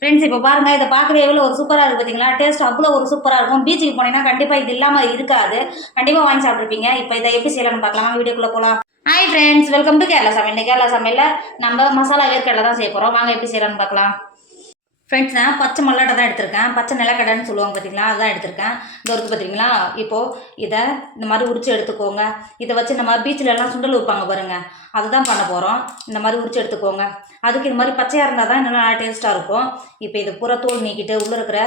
Friends இப்போ பாருங்க, இதை பார்க்கவே எவ்வளோ ஒரு சூப்பராக இருக்குது பார்த்தீங்களா? டேஸ்ட் அவ்வளோ ஒரு சூப்பராக இருக்கும். பீச்சுக்கு போனீங்கன்னா கண்டிப்பாக இது இல்லாமல் இருக்காது. கண்டிப்பாக வாங்கி சாப்பிட்ருப்பீங்க. இப்போ இதை எப்படி செய்யலாம்னு பார்க்கலாம். வீடியோக்குள்ளே போகலாம். Hi friends, welcome to Kerala சமையல். இந்த கேரளா சமையலில் நம்ம மசாலா வேர்க்கடலை தான் செய்ய போகிறோம். வாங்க எப்படி செய்யலாம்னு பார்க்கலாம். ஃப்ரெண்ட்ஸ், நான் பச்சை மல்லாட்டை தான் எடுத்திருக்கேன். பச்சை நிலக்கடலைன்னு சொல்லுவாங்க பார்த்தீங்களா, அதுதான் எடுத்திருக்கேன். இந்த இருக்குது பார்த்தீங்களா. இப்போது இதை இந்த மாதிரி உரிச்சு எடுத்துக்கோங்க. இதை வச்சு நம்ம பீச்சிலலாம் சுண்டல் வைப்பாங்க பாருங்கள், அதுதான் பண்ண போகிறோம். இந்த மாதிரி உரிச்சு எடுத்துக்கோங்க. அதுக்கு இது மாதிரி பச்சையாக இருந்தால் தான் இன்னும் நல்லா டேஸ்ட்டாக இருக்கும். இப்போ இது பூரா தோல் நீக்கிட்டு உள்ளே இருக்கிற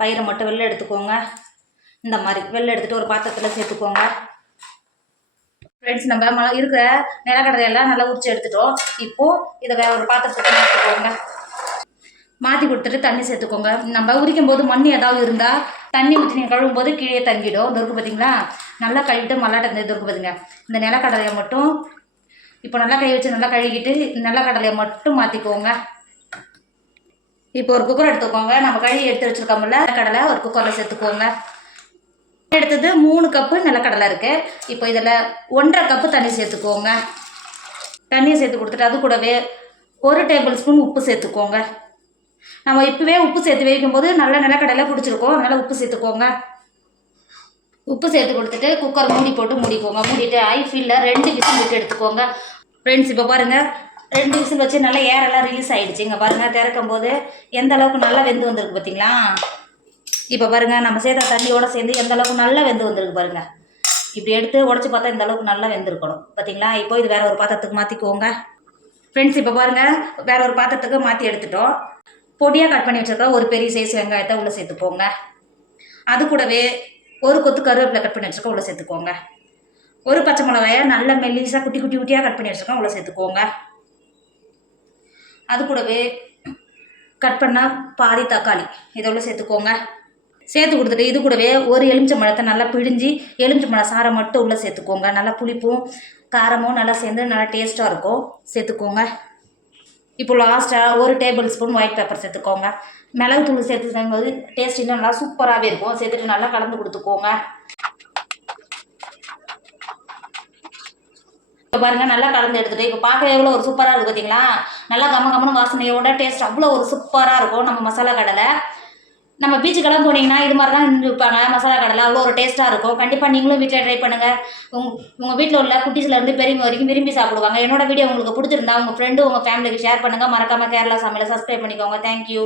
பயிரை மட்டும் வெளில எடுத்துக்கோங்க. இந்த மாதிரி வெளில எடுத்துகிட்டு ஒரு பாத்திரத்தில் சேர்த்துக்கோங்க. ஃப்ரெண்ட்ஸ், நம்ம இருக்கிற நிலக்கடலையெல்லாம் நல்லா உரிச்சு எடுத்துட்டோம். இப்போது இதை வேறு ஒரு பாத்திரத்துக்கு மாற்றிக்கோங்க. மாற்றி கொடுத்துட்டு தண்ணி சேர்த்துக்கோங்க. நம்ம உரிக்கும் போது மண் ஏதாவது இருந்தால் தண்ணி ஊற்றி நீங்கள் கழுவும் போது கீழே தங்கிடும். இது இருக்குது பார்த்தீங்களா, நல்லா கழுவிட்டு மல்லாட்டை இது இருக்குது பார்த்தீங்க. இந்த நிலக்கடலையை மட்டும் இப்போ நல்லா கை வச்சு நல்லா கழுவிக்கிட்டு நிலக்கடலையை மட்டும் மாற்றிக்கோங்க. இப்போ ஒரு குக்கர் எடுத்துக்கோங்க. நம்ம கழுவி எடுத்து வச்சுருக்கோம்ல நிலக்கடலை ஒரு குக்கரில் சேர்த்துக்கோங்க. எடுத்தது 3 கப்பு நிலக்கடலை இருக்குது. இப்போ இதில் 1.5 கப்பு தண்ணி சேர்த்துக்கோங்க. தண்ணியை சேர்த்து கொடுத்துட்டு அது கூடவே 1 டேபிள் ஸ்பூன் உப்பு சேர்த்துக்கோங்க. நம்ம இப்போவே உப்பு சேர்த்து வைக்கும்போது நல்ல நிலக்கடலை பிடிச்சிருக்கோம், அதனால் உப்பு சேர்த்துக்கோங்க. உப்பு சேர்த்து கொடுத்துட்டு குக்கர் மூடி போட்டு மூடிக்கோங்க. மூடிட்டு ஹை ஃப்ளேமில் 2 விசில் விட்டு எடுத்துக்கோங்க. ஃப்ரெண்ட்ஸ், இப்போ பாருங்கள் 2 விசில் வச்சு நல்லா ஏரெல்லாம் ரிலீஸ் ஆகிடுச்சு. இங்கே பாருங்கள், திறக்கும் போது எந்த அளவுக்கு நல்லா வெந்து வந்திருக்கு பார்த்தீங்களா. இப்போ பாருங்கள், நம்ம சேர்த்த தண்ணியோடு சேர்ந்து எந்த அளவுக்கு நல்லா வெந்து வந்திருக்கு பாருங்கள். இப்படி எடுத்து உடச்சி பார்த்தா இந்த அளவுக்கு நல்லா வெந்திருக்கணும் பார்த்தீங்களா. இப்போ இது வேறு ஒரு பாத்திரத்துக்கு மாற்றிக்கோங்க. ஃப்ரெண்ட்ஸ், இப்போ பாருங்கள் வேறு ஒரு பாத்திரத்துக்கு மாற்றி எடுத்துட்டோம். பொடியாக கட் பண்ணி வச்சுருக்கா ஒரு பெரிய சைஸ் வெங்காயத்தை உள்ளே சேர்த்துக்கோங்க. அது கூடவே ஒரு கொத்து கருவேப்பிலை கட் பண்ணி வச்சுருக்கோம், உள்ளே சேர்த்துக்கோங்க. ஒரு பச்சை மிளகாயை நல்ல மெல்லிசாக குட்டி குட்டி குட்டியாக கட் பண்ணி வச்சுருக்கோம், உள்ளே சேர்த்துக்கோங்க. அது கூடவே கட் பண்ணால் பாதி தக்காளி இதை உள்ள சேர்த்துக்கோங்க. சேர்த்து கொடுத்துட்டு இது கூடவே ஒரு எலுமிச்சை பழத்தை நல்லா பிழிஞ்சி எலுமிச்சை பழம் சாரை மட்டும் உள்ளே சேர்த்துக்கோங்க. நல்லா புளிப்பும் காரமும் நல்லா சேர்ந்து நல்லா டேஸ்ட்டாக இருக்கும், சேர்த்துக்கோங்க. இப்போ லாஸ்ட்டாக 1 டேபிள் ஸ்பூன் ஒயிட் பெப்பர் சேர்த்துக்கோங்க. மிளகுத்தூள் சேர்த்து செய்யும்போது டேஸ்ட் இன்னும் நல்லா சூப்பராகவே இருக்கும். சேர்த்துட்டு நல்லா கலந்து கொடுத்துக்கோங்க. இப்போ பாருங்கள் நல்லா கலந்து எடுத்துகிட்டு இப்போ பார்க்க எவ்வளோ ஒரு சூப்பராக இருக்குது பார்த்தீங்களா. நல்லா கம்ம வாசனையோட டேஸ்ட் அவ்வளோ ஒரு சூப்பராக இருக்கும். நம்ம மசாலா கடலை நம்ம பீச்சுக்கெல்லாம் போனீங்கன்னா இது மாதிரி தான் விற்பாங்க. மசாலா கடலை அவ்வளோ ஒரு டேஸ்ட்டாக இருக்கும். கண்டிப்பாக நீங்களும் வீட்டில் ட்ரை பண்ணுங்கள். உங்கள் வீட்டில் உள்ள குட்டீஸ்லேருந்து பெரியவங்க வரைக்கும் விரும்பி சாப்பிடுவாங்க. என்னோட வீடியோ உங்களுக்கு பிடிச்சிருந்தா உங்கள் ஃப்ரெண்டு உங்கள் ஃபேமிலிக்கு ஷேர் பண்ணுங்கள். மறக்காமல் கேரளா சமையலை சப்ஸ்கிரைப் பண்ணிக்கோங்க. தேங்க்யூ.